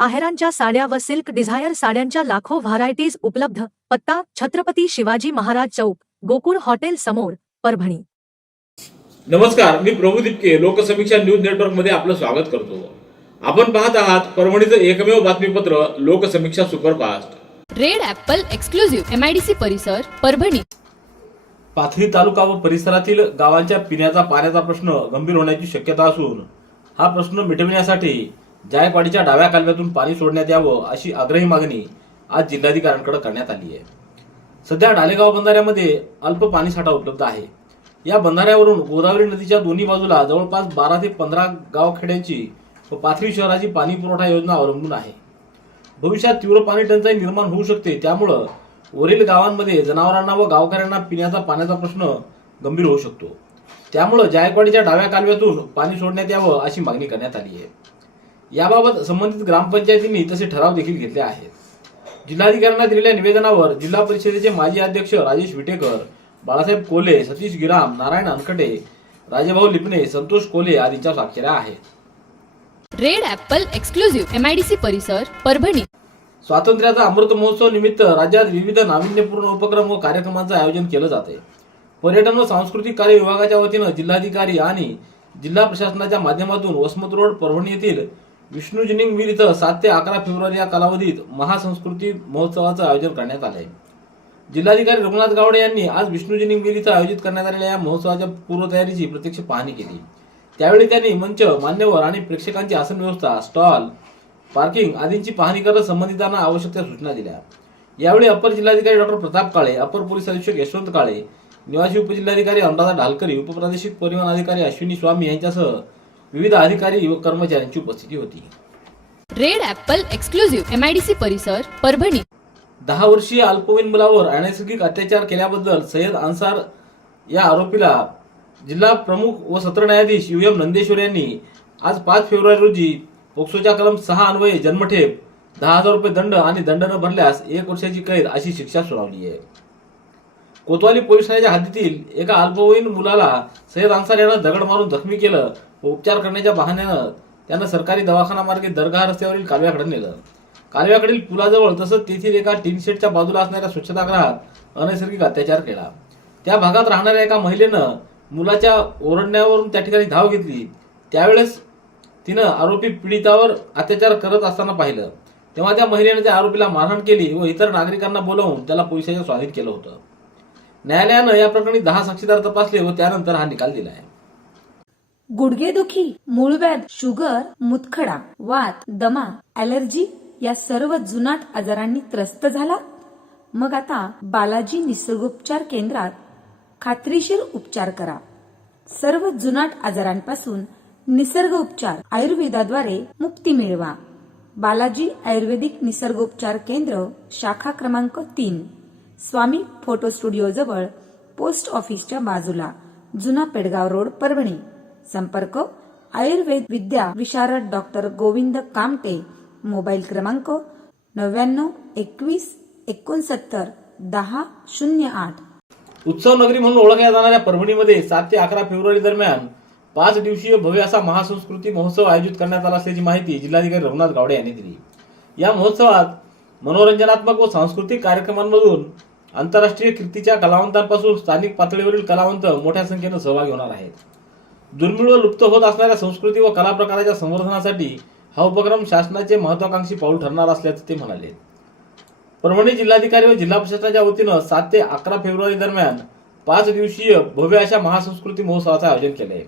आहेरांच्या साड्या व silk Dzire साड्यांच्या लाखो व्हरायटीज उपलब्ध. पत्ता छत्रपती शिवाजी महाराज चौक गोकुळ हॉटेल समोर परभणी. नमस्कार मी प्रभू दिपके लोकसमीक्षा न्यूज नेटवर्कमध्ये आपलं स्वागत करतो. आपण पाहत आहात परभणीचं एकमेव बातमीपत्र Loksamiksha superfast. Red apple exclusive MIDC परिसर परभणी. पाथरी तालुका व परिसरातील गावांच्या पिण्याचा पाण्याचा प्रश्न गंभीर होण्याची शक्यता असून हा प्रश्न मिटविण्यासाठी जायकवाडीच्या डाव्या कालव्यातून पाणी सोडण्यात यावं अशी आग्रही मागणी आज जिल्हाधिकाऱ्यांकडे करण्यात आली आहे. सध्या डालेगाव बंधाऱ्यामध्ये अल्प पाणीसाठा उपलब्ध आहे. या बंधाऱ्यावरून गोदावरी नदीच्या दोन्ही बाजूला जवळपास बारा ते पंधरा गावखेड्यांची व पाथरी शहराची पाणी पुरवठा योजना अवलंबून आहे. भविष्यात तीव्र पाणी टंचाई निर्माण होऊ शकते त्यामुळं वरील गावांमध्ये जनावरांना व गावकऱ्यांना पिण्याचा पाण्याचा प्रश्न गंभीर होऊ शकतो. त्यामुळं जायकवाडीच्या डाव्या कालव्यातून पाणी सोडण्यात यावं अशी मागणी करण्यात आली आहे. याबाबत संबंधित ग्रामपंचायतींनी तसे ठराव देखील घेतले आहेत. जिल्हाधिकाऱ्यांना दिलेल्या निवेदनावर जिल्हा परिषदेचे माजी अध्यक्ष राजेश विटेकर बाळासाहेब कोले सतीश गिराम नारायण अनकटे राजेभाऊ लिपणे संतोष कोले आदींच्या स्वाक्षऱ्या आहेत. रेड ॲपल एक्सक्लुझिव्ह एमआयडीसी परिसर परभणी. स्वातंत्र्याचा अमृत महोत्सव निमित्त राज्यात विविध नाविन्यपूर्ण उपक्रम व कार्यक्रमांचं आयोजन केलं जाते. पर्यटन व सांस्कृतिक कार्य विभागाच्या वतीनं जिल्हाधिकारी आणि जिल्हा प्रशासनाच्या माध्यमातून वसमत रोड परभणी येथील विष्णू जिनिंग मिल इथं सात ते अकरा फेब्रुवारी या कालावधीत महासंस्कृती महोत्सवाचं आयोजन करण्यात आलं आहे जिल्हाधिकारी रघुनाथ गावडे यांनी आज विष्णू जिनिंग मिल इथं आयोजित करण्यात आलेल्या या महोत्सवाच्या पूर्वतयारीची प्रत्यक्ष पाहणी केली. त्यावेळी त्यांनी मंच मान्यवर आणि प्रेक्षकांची आसन व्यवस्था स्टॉल पार्किंग आदींची पाहणी करत संबंधितांना आवश्यक त्या सूचना दिल्या. यावेळी अपर जिल्हाधिकारी डॉक्टर प्रताप काळे अपर पोलीस अधीक्षक यशवंत काळे निवासी उपजिल्हाधिकारी अनुराधा ढालकरी उपप्रादेशिक परिवहन अधिकारी अश्विनी स्वामी यांच्यासह विविध अधिकारी व कर्मचाऱ्यांची उपस्थिती होती. रेड ॲपल एक्सक्लुझिव्ह एमआयडीसी परिसर परभणी. दहा वर्षीय अल्पवयीन मुलावर अनैसर्गिक अत्याचार केल्याबद्दल सय्यद अन्सार या आरोपीला जिल्हा प्रमुख व सत्र न्यायाधीश यू एम नंदेश्वर यांनी आज पाच फेब्रुवारी रोजी पोक्सोच्या कलम सहा अन्वये जन्मठेप दहा हजार रुपये दंड आणि दंड न भरल्यास एक वर्षाची कैद अशी शिक्षा सुनावली आहे. कोतवाली पोलीस ठाण्याच्या हद्दीतील एका अल्पवयीन मुलाला सय्यद अन्सार यानं दगड मारून जखमी केलं व उपचार करण्याच्या बहाण्यानं त्यानं सरकारी दवाखानामार्गे दर्गा दरगाह रस्त्यावरील कालव्याकडे नेलं. कालव्याकडील पुलाजवळ तसंच तेथील एका टीनशेडच्या बाजूला असणाऱ्या स्वच्छतागृहात अनैसर्गिक अत्याचार केला. त्या भागात राहणाऱ्या एका महिलेनं मुलाच्या ओरडण्यावरून त्या ठिकाणी धाव घेतली. त्यावेळेस तिनं आरोपी पीडितावर अत्याचार करत असताना पाहिलं. तेव्हा त्या महिलेनं त्या आरोपीला मारहाण केली व इतर नागरिकांना बोलावून त्याला पोलिसांच्या स्वाधीन केलं होतं. न्यायालयानं या प्रकरणी दहा साक्षीदार तपासले व त्यानंतर हा निकाल दिला आहे. गुडघेदुखी मूळव्याध शुगर मुतखडा वात दमा अलर्जी या सर्व जुनाट आजारांनी त्रस्त झाला. मग आता बालाजी निसर्गोपचार केंद्रात खात्रीशीर उपचार करा. सर्व जुनाट आजारांपासून निसर्ग उपचार आयुर्वेदाद्वारे मुक्ती मिळवा. बालाजी आयुर्वेदिक निसर्गोपचार केंद्र शाखा क्रमांक तीन. स्वामी फोटो स्टुडिओजवळ पोस्ट ऑफिसच्या बाजूला जुना पेडगाव रोड परभणी. संपर्क आयुर्वेद विद्या विशारद डॉक्टर गोविंद कामटे. मोबाईल क्रमांक नव्याण्णव एकवीस एकोणसत्तर दहा शून्य आठ. उत्सव नगरी म्हणून ओळखल्या जाणाऱ्या परभणीमध्ये सात ते अकरा फेब्रुवारी दरम्यान पाच दिवसीय भव्य असा महासंस्कृती महोत्सव आयोजित करण्यात आला असल्याची माहिती जिल्हाधिकारी रघुनाथ गावडे यांनी दिली. या महोत्सवात मनोरंजनात्मक व सांस्कृतिक कार्यक्रमांमधून आंतरराष्ट्रीय कीर्तीच्या कलावंतांपासून स्थानिक पातळीवरील कलावंत मोठ्या संख्येनं सहभागी होणार आहेत. दुर्मिळ व लुप्त होत असणाऱ्या संस्कृती व कला प्रकाराच्या संवर्धनासाठी हा उपक्रम शासनाचे महत्वाकांक्षी पाऊल ठरणार असल्याचं ते म्हणाले. परभणी जिल्हाधिकारी व जिल्हा प्रशासनाच्या वतीनं सात ते अकरा फेब्रुवारी दरम्यान पाच दिवसीय भव्य अशा महासंस्कृती महोत्सवाचं आयोजन केलं आहे.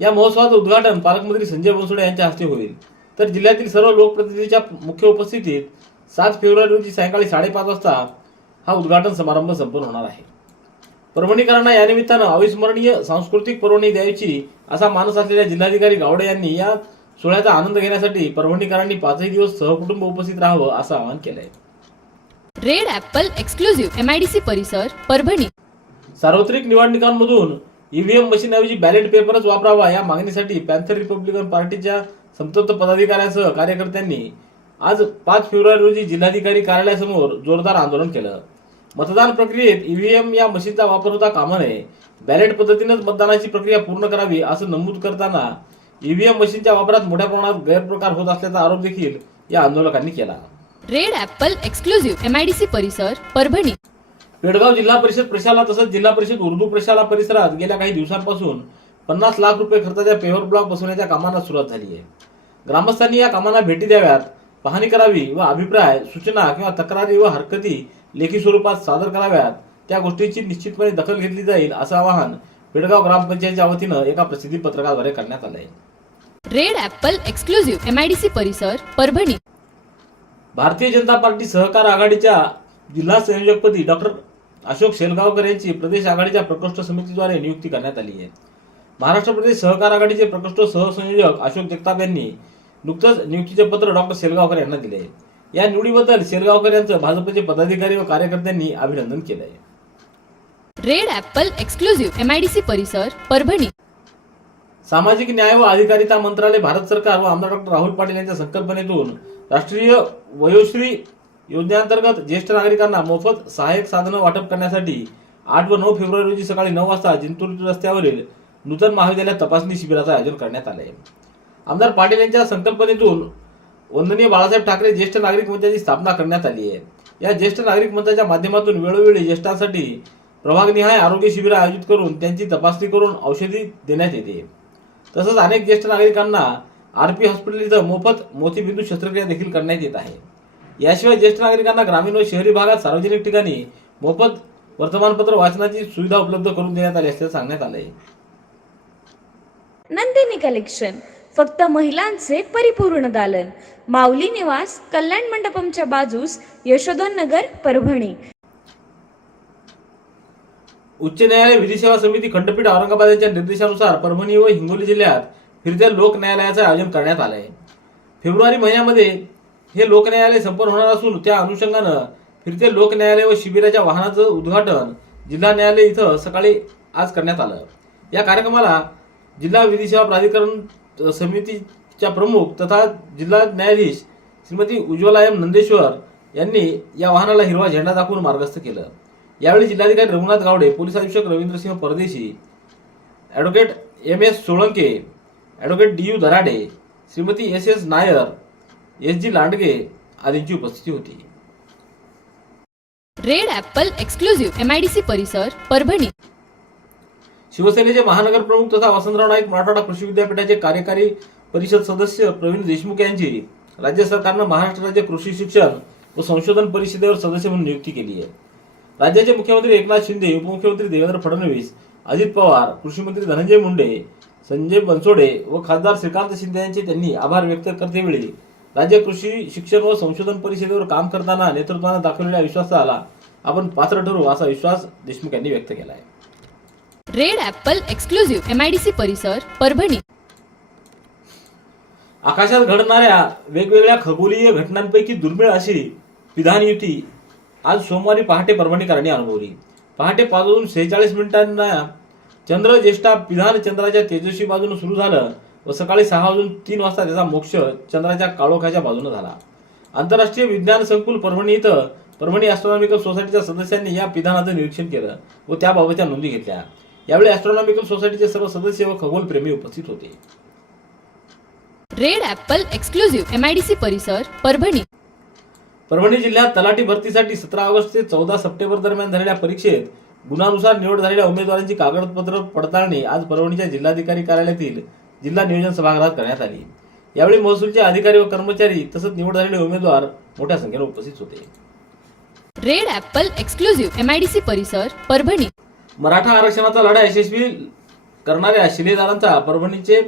या महोत्सवाचं उद्घाटन पालकमंत्री संजय बनसोडे यांच्या हस्ते होईल. तर जिल्ह्यातील सर्व लोकप्रतिनिधीच्या मुख्य उपस्थितीत सात फेब्रुवारी रोजी सायंकाळी साडेपाच वाजता हा उद्घाटन समारंभ संपन्न होणार आहे. परभणीकरांना या निमित्तानं अविस्मरणीय सांस्कृतिक पर्वणी द्यायची असा मानस असलेल्या जिल्हाधिकारी गावडे यांनी या सोहळ्याचा आनंद घेण्यासाठी परभणीकरांनी पाचही दिवस सहकुटुंब उपस्थित राहावं असं आवाहन केलंय. Red apple exclusive M I D C परिसर परभणी. सार्वत्रिक निवडणुकांमधून ईव्हीएम मशीनऐवजी बॅलेट पेपरच वापरावा या मागणीसाठी पॅन्थर रिपब्लिकन पार्टीच्या संतप्त पदाधिकाऱ्यांसह कार्यकर्त्यांनी आज पाच फेब्रुवारी रोजी जिल्हाधिकारी कार्यालयासमोर जोरदार आंदोलन केलं. मतदान प्रक्रियेत ईव्हीएम या मशीनचा वापर होता कामा नये बॅलेट पद्धतीनेच मतदानाची प्रक्रिया पूर्ण करावी असं नमूद करताना ईव्हीएम मशीनच्या वापरात मोठ्या प्रमाणात गैरप्रकार होत असल्याचा आरोप देखील या आंदोलकांनी केला. Red apple exclusive M I D C परिसर परभणी. पेडगाव जिल्हा परिषद प्रशाला तसंच जिल्हा परिषद उर्दू प्रशाला परिसरात गेल्या काही दिवसांपासून पन्नास लाख रुपये खर्चाच्या पेव्हर ब्लॉक बसवण्याच्या कामांना सुरुवात झाली आहे. ग्रामस्थांनी या कामांना भेटी द्याव्यात. पाहणी करावी व अभिप्राय सूचना किंवा तक्रारी व हरकती लेखी स्वरूपात सादर कराव्यात. त्या गोष्टींची निश्चितपणे दखल घेतली जाईल असं आवाहन पेडगाव ग्रामपंचायतच्या वतीनं एका प्रसिद्धी पत्रकाद्वारे करण्यात आलं आहे red apple exclusive M I D C परिसर परभणी. भारतीय जनता पार्टी सहकार आघाडीच्या जिल्हा संयोजकपदी डॉक्टर अशोक शेलगावकर यांची प्रदेश आघाडीच्या प्रकोष्ठ समितीद्वारे नियुक्ती करण्यात आली आहे. महाराष्ट्र प्रदेश सहकार आघाडीचे प्रकोष्ठ सहसंयोजक अशोक जगताप यांनी नुकतंच नियुक्तीचे पत्र डॉक्टर शेलगावकर यांना दिले आहे. या निवडीबद्दल शेलगावकर यांचं भाजपचे पदाधिकारी व कार्यकर्त्यांनी अभिनंदन केलं आहे red apple exclusive M I D C परिसर परभणी. सामाजिक न्याय व अधिकारिता मंत्रालय भारत सरकार व आमदार डॉक्टर राहुल पाटील यांच्या संकल्पनेतून राष्ट्रीय वयोश्री योजनेअंतर्गत ज्येष्ठ नागरिकांना मोफत सहाय्यक साधनं वाटप करण्यासाठी आठ व नऊ फेब्रुवारी रोजी सकाळी नऊ वाजता जिंतूर रस्त्यावरील नूतन महाविद्यालयात तपासणी शिबिराचं आयोजन करण्यात आलं आहे आमदार पाटील यांच्या संकल्पनेतून वंदनीय बाळासाहेब ठाकरे ज्येष्ठ नागरिक मंचाची स्थापना करण्यात आली आहे. या ज्येष्ठ नागरिक मंचाच्या माध्यमातून वेळोवेळी ज्येष्ठांसाठी प्रभागनिहाय आरोग्य शिबिर आयोजित करून त्यांची तपासणी करून औषधी देण्यात येते. तसंच अनेक ज्येष्ठ नागरिकांना आर पी हॉस्पिटल इथं मोफत मोतीबिंदू शस्त्रक्रिया देखील करण्यात येत आहे. याशिवाय ज्येष्ठ नागरिकांना ग्रामीण व शहरी भागात सार्वजनिक ठिकाणी मोफत वर्तमानपत्र वाचनाची सुविधा उपलब्ध करून देण्यात आली असल्याचं सांगण्यात आलंय. नंदिनी कलेक्शन. फक्त महिलांचे परिपूर्ण दालन. माऊली निवास कल्याण मंडपमच्या बाजूस यशोधन नगर परभणी. उच्च न्यायालय विधी सेवा समिती खंडपीठ औरंगाबाद यांच्या निर्देशानुसार परभणी व हिंगोली जिल्ह्यात फिरत्या लोक न्यायालयाचं आयोजन करण्यात आलं आहे फेब्रुवारी महिन्यामध्ये हे लोक न्यायालय संपन्न होणार असून त्या अनुषंगानं फिरते लोक न्यायालय व शिबिराच्या वाहनाचं उद्घाटन जिल्हा न्यायालय इथं सकाळी आज करण्यात आलं. या कार्यक्रमाला जिल्हा विधी सेवा प्राधिकरण समितीच्या प्रमुख तथा जिल्हा न्यायाधीश श्रीमती उज्ज्वला एम नंदेश्वर यांनी या वाहनाला हिरवा झेंडा दाखवून मार्गस्थ केलं. यावेळी जिल्हाधिकारी रघुनाथ गावडे पोलीस अधीक्षक Ravindrasinh Pardeshi advocate M S Solanke advocate D U Darade Shrimati S S Nair S G Landge आदींची उपस्थिती होती. Red apple exclusive M I D C परिसर परभणी. शिवसेनेचे महानगर प्रमुख तथा वसंतराव नाईक मराठवाडा कृषी विद्यापीठाचे कार्यकारी परिषद सदस्य प्रवीण देशमुख यांची राज्य सरकारनं महाराष्ट्र राज्य कृषी शिक्षण व संशोधन परिषदेवर सदस्य म्हणून नियुक्ती केली आहे. राज्याचे मुख्यमंत्री एकनाथ शिंदे उपमुख्यमंत्री देवेंद्र फडणवीस अजित पवार कृषी मंत्री धनंजय मुंडे संजय बनसोडे व खासदार श्रीकांत शिंदे यांचे त्यांनी आभार व्यक्त करतेवेळी राज्य कृषी शिक्षण व संशोधन परिषदेवर काम करताना नेतृत्वानं दाखवलेल्या विश्वासाला आपण पात्र ठरू असा विश्वास देशमुख यांनी व्यक्त केला आहे. रेड ऍपल एक्सक्लुझिव्ह एमआयडीसी परिसर परभणी. आकाशात घडणाऱ्या वेगवेगळ्या खगोलीय घटनांपैकी दुर्मिळ अशी विधान युती आज सोमवारी पहाटे परभणीकरांनी अनुभवली. पहाटे पाच वाजून सेहेचाळीस मिनिटांना चंद्र ज्येष्ठा विधान चंद्राच्या तेजस्वी बाजूने सुरू झालं व सकाळी सहा वाजून तीन वाजता त्याचा मोक्ष चंद्राच्या काळोखाच्या बाजूने झाला. आंतरराष्ट्रीय विज्ञान संकुल परभणी इथं परभणी ॲस्ट्रॉनॉमिकल सोसायटीच्या सदस्यांनी या विधानाचं निरीक्षण केलं व त्याबाबतच्या नोंदी घेतल्या. यावेळी ॲस्ट्रॉनॉमिकल सोसायटीचे सर्व सदस्य व खगोलप्रेमी उपस्थित होते. Red apple exclusive M I D C परिसर परभणी. परभणी जिल्ह्यात तलाठी भरतीसाठी सतरा ऑगस्ट ते चौदा सप्टेंबर दरम्यान झालेल्या परीक्षेत गुणानुसार निवड झालेल्या उमेदवारांची कागदपत्र पडताळणी आज परभणीच्या जिल्हाधिकारी कार्यालयातील जिल्हा नियोजन सभागृहात करण्यात आली. यावेळी महसूलचे अधिकारी व कर्मचारी तसंच निवड झालेले उमेदवार मोठ्या संख्येने उपस्थित होते. Red apple exclusive M I D C परिसर परभणी. मराठा आरक्षणाचा लढा यशस्वी करणाऱ्या शिलेदारांचा परभणीचे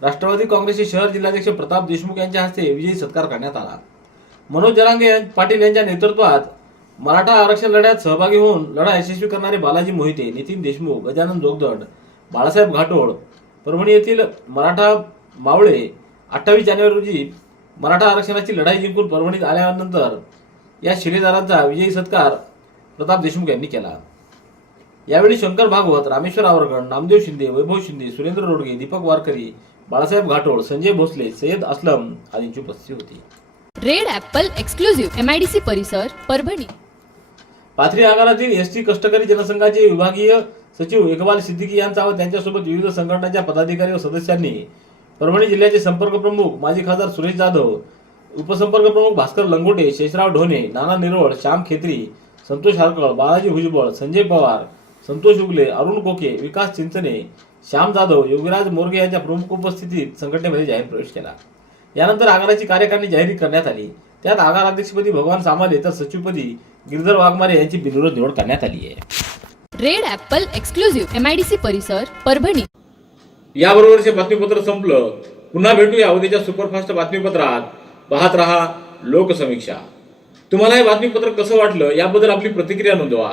राष्ट्रवादी काँग्रेसचे शहर जिल्हाध्यक्ष प्रताप देशमुख यांच्या हस्ते विजयी सत्कार करण्यात आला. मनोज जरांगे पाटील यांच्या नेतृत्वात मराठा आरक्षण लढ्यात सहभागी होऊन लढा यशस्वी करणारे बालाजी मोहिते नितीन देशमुख गजानन जोगदड बाळासाहेब घाटोळ परभणी येथील मराठा मावळे अठ्ठावीस जानेवारी रोजी मराठा आरक्षणाची लढाई जिंकून परभणीत आल्यानंतर या शिलेदारांचा विजयी सत्कार प्रताप देशमुख यांनी केला. यावेळी शंकर भागवत रामेश्वर आवरगण नामदेव शिंदे वैभव शिंदे सुरेंद्र रोडगे दीपक वारकरी बाळासाहेब घाटोळ संजय भोसले सय्यद असलम आदींची उपस्थिती होती. Red apple exclusive M I D C परिसर परभणी. पाथरी आगारातील एस टी कष्टकरी जनसंघाचे विभागीय सचिव इकबाल सिद्दीकी यांचा व त्यांच्यासोबत विविध संघटनांच्या पदाधिकारी व सदस्यांनी परभणी जिल्ह्याचे संपर्क प्रमुख माजी खासदार सुरेश जाधव उपसंपर्क प्रमुख भास्कर लंगोटे शेषराव ढोणे नाना निरोळ श्याम खेत्री संतोष हारकळ बालाजी भुजबळ संजय पवार संतोष उगले अरुण कोके विकास चिंचने श्याम जाधव योगीराज मोरगे यांच्या प्रमुख उपस्थितीत संघटनेमध्ये जाहीर प्रवेश केला. यानंतर आगाराची कार्यकारिणी जाहीर करण्यात आली. त्यात आगार अध्यक्षपदी भगवान सामाले तर सचिवपदी गिरधर वाघमारे यांची बिनविरोध निवड करण्यात आली आहे. Red apple exclusive M I D C परिसर परभणी. याबरोबरचे बातमीपत्र संपलं. पुन्हा भेटूया उद्याच्या सुपरफास्ट बातमीपत्रात. पाहत रहा लोकसमीक्षा. तुम्हाला हे बातमीपत्र कसं वाटलं याबद्दल आपली प्रतिक्रिया नोंदवा.